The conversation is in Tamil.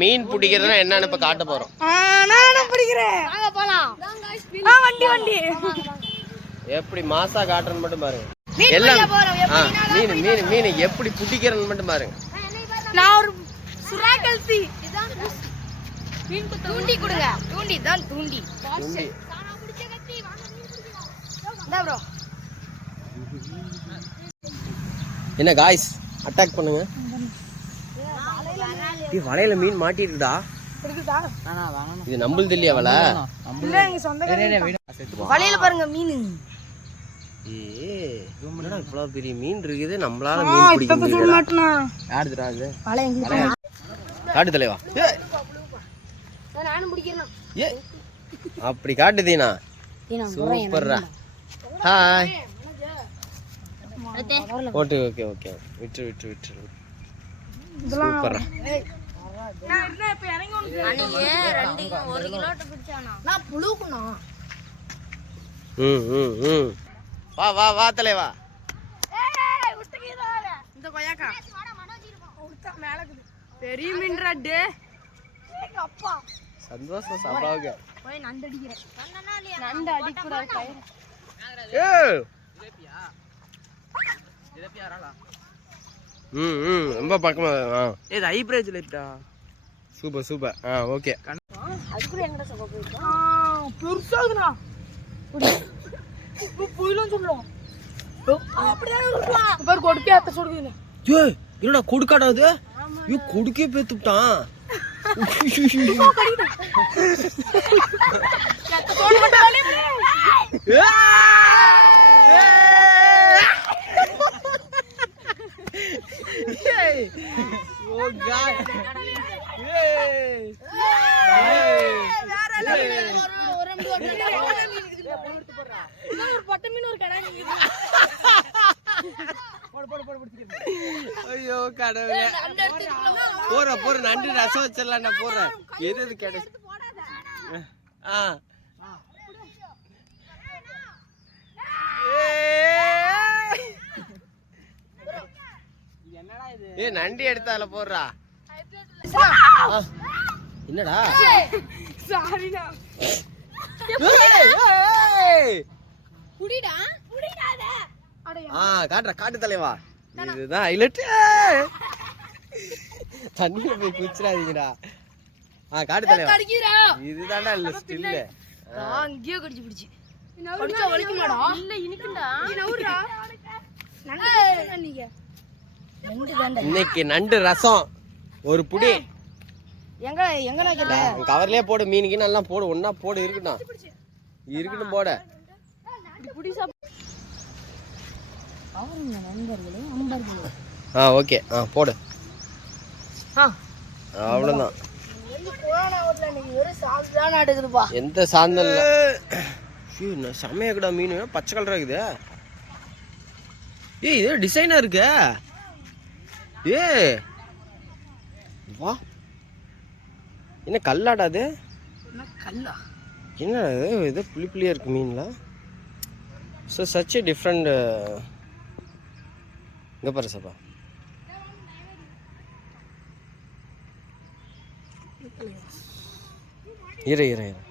மீன் பிடிக்கிறதுனா என்னன்னு இப்ப காட்ட போறோம். நான் பிடிக்கிறேன். வாங்க போலாம். வண்டி வண்டி. எப்படி மாசா காட்டுறன்னு மட்டும் பாருங்க. எல்லாம் மீன் மீன் மீன் எப்படி பிடிக்கிறன்னு மட்டும் பாருங்க. நான் ஒரு சுறா கல்சி. இதான் மீன் தூண்டி கொடுங்க. தூண்டி தான் தூண்டி. தூண்டி. நான் பிடிச்ச கத்தி வாங்க மீன் பிடிக்கலாம். டா bro. என்ன गाइस அட்டாக் பண்ணுங்க. வலையில மீன் மாட்டிருக்குடா. இது நம்மளுது இல்லையா வலை? இல்ல எங்க சொந்தக்காரங்க. வலையில பாருங்க மீன். என்னடா இவ்வளவு பெரிய மீன் இருக்குது, நம்மளால மீன் பிடிக்க முடியல. யாருடா இது? வலை எங்க காட்டு தலைவா. நானும் பிடிக்கிறேன். ஏய் அப்படி காட்டுதீனா? சூப்பர்ரா. ஹாய். ஓகே ஓகே ஓகே விட்டு விட்டு விட்டு. சூப்பர்ரா. நான் என்ன இப்ப இறங்கி வந்து அன்னைக்கு 1 கிலோ பிடிச்சானா? நான் புளுக்குனா. வா வா வா தலைவா. ஏய் உட்டகிதால. இந்த கொய்யாக்கா. உட்டா மேல இருக்குது. பெரிய மீன்டா டே. எங்க அப்பா. சந்தோஷம் சபாவுக்கு. போய் நண்டு அடிக்கிறேன். நண்டு அடிக்குறா கை. ஏய். ஜிலேபியாராடா. ரொம்ப பக்கமா. இது ஹைப்ரேஜ் லைட்டா. Super super. ஓகே. அதுக்குள்ள எங்கடா சபா போயிட்டோம்? பெருசாகுதுடா. இப்போ போயிலாம் சொல்றோம். அப்படியே இருக்கலாம். பாரு கொடுக்கே அத்த சொல்லுங்க. ஏய் என்னடா கொடுக்காடா அது? ஐயோ கொடுக்கே பேத்துட்டான். அத்த தோணி மட்டும் வலி. Oh god. ஐயோ கடவுளே. போற நண்டு ரசம் வச்சிடலாம். போறேன் எது எது கிடைச்சு. ஏ நண்டி எடுத்தால போடுறா. என்னடா சாரிடா. புடிடா புடிடாத. காட்டுற காட்டு தலைவா. இதுதான் ஹைலைட். தண்ணியில போய் குச்சிராதீங்கடா. காட்டு தலைவா. இதுதான்டா இல்ல ஸ்டில். அங்கேயே கடிச்சு பிடிச்சு. கடிச்சா வலிக்குமாடா? இல்ல இனிக்கும்டா. நீ நவுறா. நண்டு நீங்க. இன்னைக்கு நண்டு ரசம் ஒரு புடி. எங்க எங்கடா கேட்ட? கவர்லயே போடு. மீனுக்கு நல்லா போடு. ஒண்ணா போடு. இருக்கட்டும் இருக்கட்டும் போட. புடி சாப். அவங்க நண்பர்களே அம்பர்களே. ஓகே போடு. அவ்வளவுதான். எந்த சாந்தல் செம்மையாக்குடா மீன். பச்சை கலரா இருக்குது. ஏய் இது டிசைனா இருக்கு. ஏ வா என்ன கல்லாடா அது? என்ன இது புளி புளியா இருக்கு மீன்ல. So such a different. இங்கே பாரு சப்பா. இரு இரு இரு.